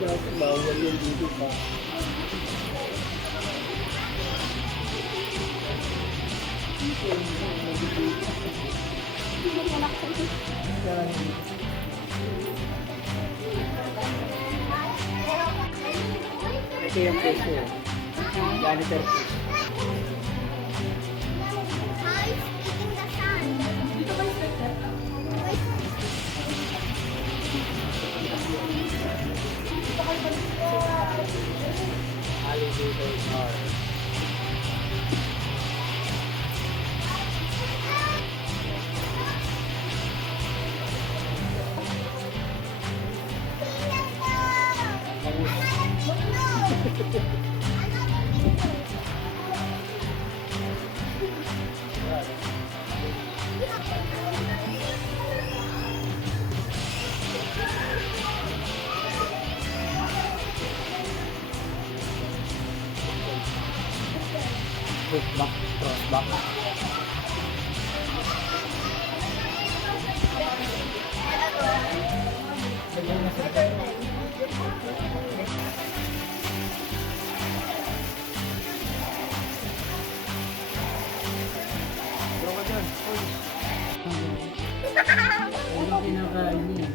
dati bawal yan dito pa. Ito yung peso. Janitor peso. Alligators are crossback. Ano kinakain niya?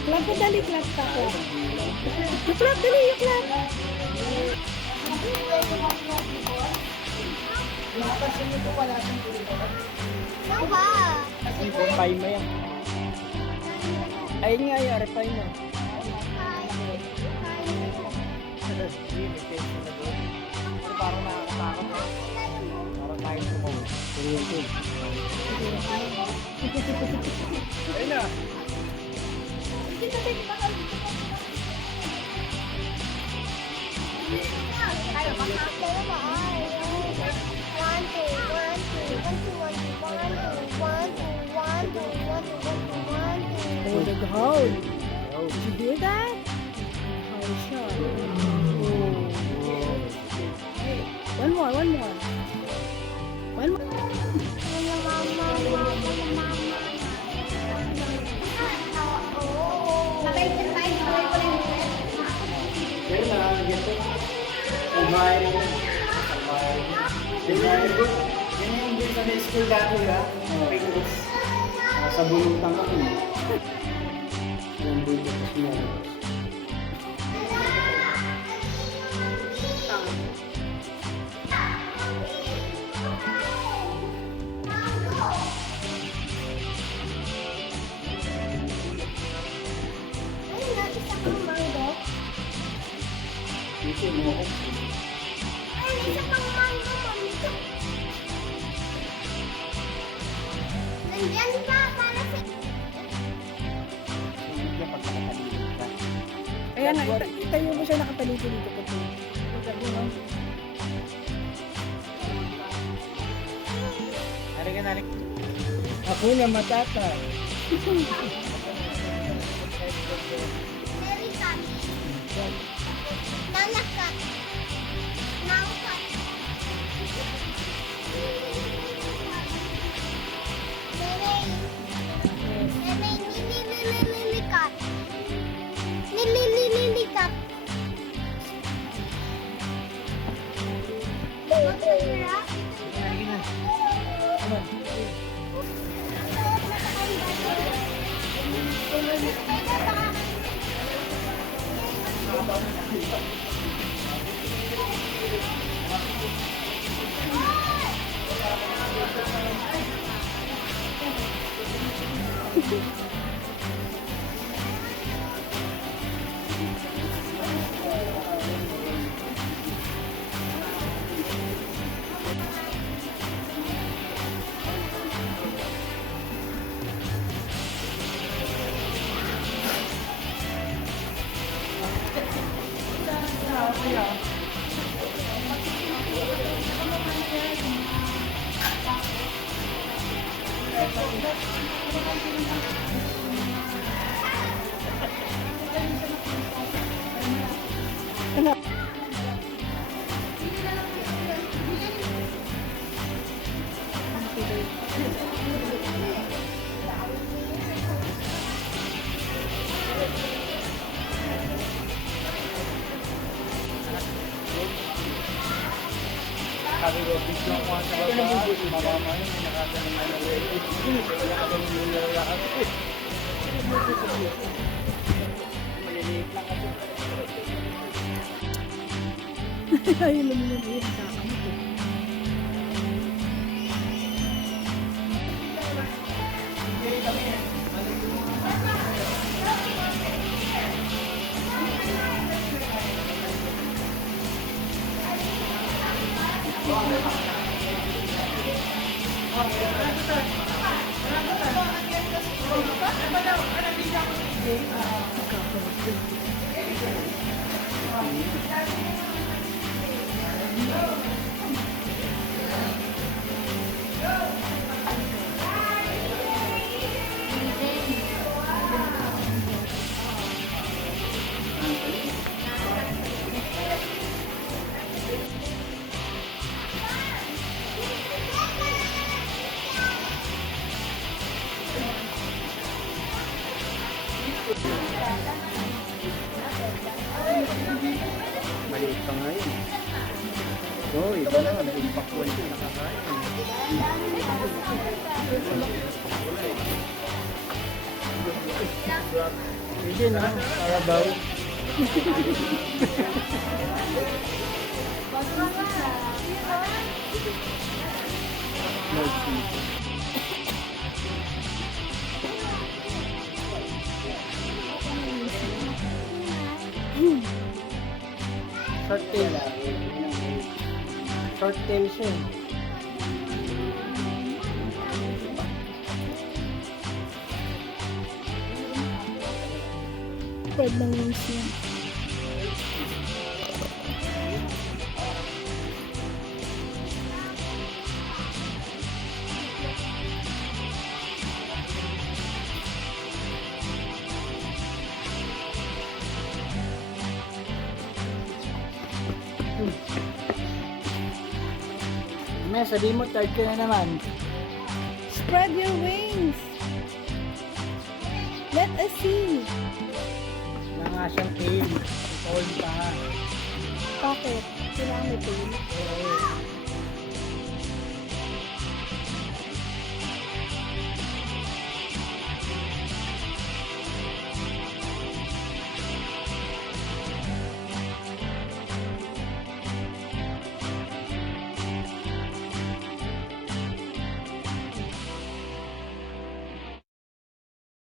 Clap ko dali, clap ka ko. Clap, dali, clap. Repay mo yan. Ayun nga yung repay mo. Parang nakakatakot. Parang tayo sumawag. Ayun na. Oh, the hole. Did you do that? Oh, sure. Oh. One more, one more. One more. Pero nakakagyan to. Kumain rin. Yan yung din sa school dati ha. Pringles. Sa bulutan kami. Yung dito sa small. Dito yung mga option. Isa pang mango, mami. Nandiyan pa, para sa... Hindi pag nakataligid ka. Ayan na, itayo mo siya nakataliko dito po. Halika na, halika. Ako na matata. American. Nanakat. Nangkat. Nenay nilililikat. Nilililikat. Masarap. Halika na. Sabi ko, video ko sa baba, mababa yun, may nakagaling na nalilip. Kaya ako nilalakas ko. Maliliit lang ako. Ayun lang yun. Ayun, kakamot eh. Kakamot yun. Maliit pa nga yun. Oo, iba naman. Impact one yun, nakakain. Hindi na, Carabao. Short tail. Short tail siya. Pwede ng wings yan. May sabi mo, third ka na naman. Spread your wings. Let us see. Wala nga siyang tail. Ikaw pa nga. Bakit? Kailangan may tail. Oo.